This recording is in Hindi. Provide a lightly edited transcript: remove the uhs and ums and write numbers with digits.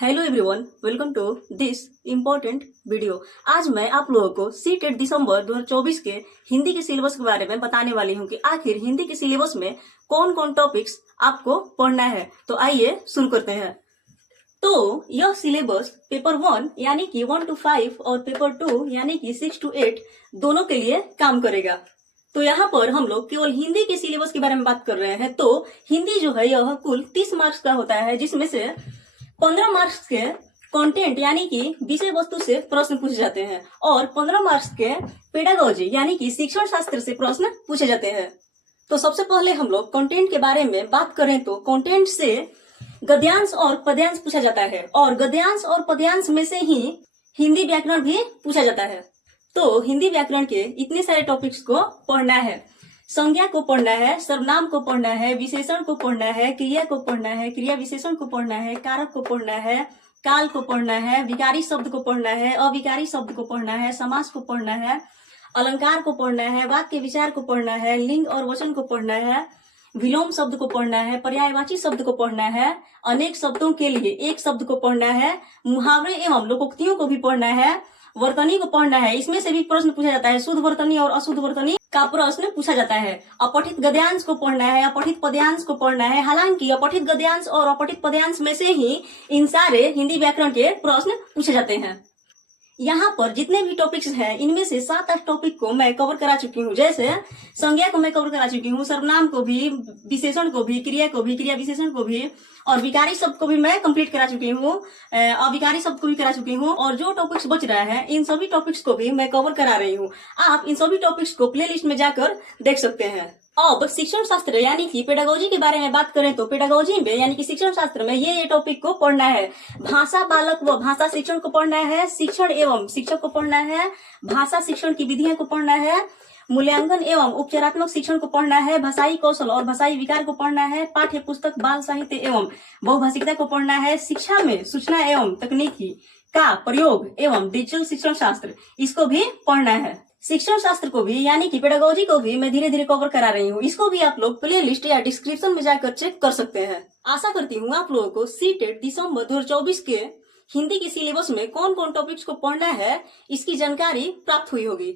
Hello everyone, welcome to this important video. आज मैं आप लोगों को सीटेट दिसंबर 2024 के हिंदी के सिलेबस के बारे में बताने वाली हूं कि आखिर हिंदी के सिलेबस में कौन कौन टॉपिक्स आपको पढ़ना है। तो आइए शुरू करते हैं। तो यह सिलेबस पेपर 1 यानी कि 1 to 5 और पेपर 2 यानी कि 6 to 8 दोनों के लिए काम करेगा। तो यहाँ पर हम लोग केवल हिंदी के सिलेबस के बारे में बात कर रहे हैं। तो हिंदी जो है यह कुल 30 मार्क्स का होता है, जिसमें से 15 मार्क्स के कंटेंट यानी कि विषय वस्तु से प्रश्न पूछे जाते हैं और 15 मार्क्स के पेडागोजी यानी कि शिक्षण शास्त्र से प्रश्न पूछे जाते हैं। तो सबसे पहले हम लोग कंटेंट के बारे में बात करें तो कंटेंट से गद्यांश और पद्यांश पूछा जाता है और गद्यांश और पद्यांश में से ही हिंदी व्याकरण भी पूछा जाता है। तो हिंदी व्याकरण के इतने सारे टॉपिक्स को पढ़ना है। संज्ञा को पढ़ना है, सर्वनाम को पढ़ना है, विशेषण को पढ़ना है, क्रिया को पढ़ना है, क्रिया विशेषण को पढ़ना है, कारक को पढ़ना है, काल को पढ़ना है, विकारी शब्द को पढ़ना है, अविकारी शब्द को पढ़ना है, समास को पढ़ना है, अलंकार को पढ़ना है, वाक्य विचार को पढ़ना है, लिंग और वचन को पढ़ना है, विलोम शब्द को पढ़ना है, पर्यायवाची शब्द को पढ़ना है, अनेक शब्दों के लिए एक शब्द को पढ़ना है, मुहावरे एवं लोकोक्तियों को भी पढ़ना है, वर्तनी को पढ़ना है। इसमें से भी प्रश्न पूछा जाता है। शुद्ध वर्तनी और अशुद्ध वर्तनी का प्रश्न पूछा जाता है। अपठित गद्यांश को पढ़ना है, अपठित पद्यांश को पढ़ना है। हालांकि अपठित गद्यांश और अपठित पद्यांश में से ही इन सारे हिंदी व्याकरण के प्रश्न पूछे जाते हैं। यहाँ पर जितने भी टॉपिक्स हैं इनमें से 7-8 टॉपिक को मैं कवर करा चुकी हूँ। जैसे संज्ञा को मैं कवर करा चुकी हूँ, सर्वनाम को भी, विशेषण को भी, क्रिया को भी, क्रिया विशेषण को भी, और विकारी शब्द को भी मैं कंप्लीट करा चुकी हूँ, अविकारी शब्द को भी करा चुकी हूँ। और जो टॉपिक्स बच रहा है इन सभी टॉपिक्स को भी मैं कवर करा रही हूँ। आप इन सभी टॉपिक्स को प्ले लिस्ट में जाकर देख सकते हैं। अब शिक्षण शास्त्र यानी कि पेडागोजी के बारे में बात करें तो पेडागोजी में यानी कि शिक्षण शास्त्र में ये टॉपिक को पढ़ना है। भाषा बालक व भाषा शिक्षण को पढ़ना है, शिक्षण एवं शिक्षक को पढ़ना है, भाषा शिक्षण की विधियां को पढ़ना है, मूल्यांकन एवं उपचारात्मक शिक्षण को पढ़ना है, भाषाई कौशल और भाषाई विकार को पढ़ना है, पाठ्य पुस्तक बाल साहित्य एवं बहुभाषिकता को पढ़ना है, शिक्षा में सूचना एवं तकनीकी का प्रयोग एवं डिजिटल शिक्षण शास्त्र इसको भी पढ़ना है। शिक्षण शास्त्र को भी यानी कि पेडागोजी को भी मैं धीरे धीरे कवर करा रही हूँ। इसको भी आप लोग प्ले लिस्ट या डिस्क्रिप्शन में जाकर चेक कर सकते हैं। आशा करती हूँ आप लोगों को सीटेट दिसंबर 2024 के हिंदी के सिलेबस में कौन कौन टॉपिक्स को पढ़ना है इसकी जानकारी प्राप्त हुई होगी।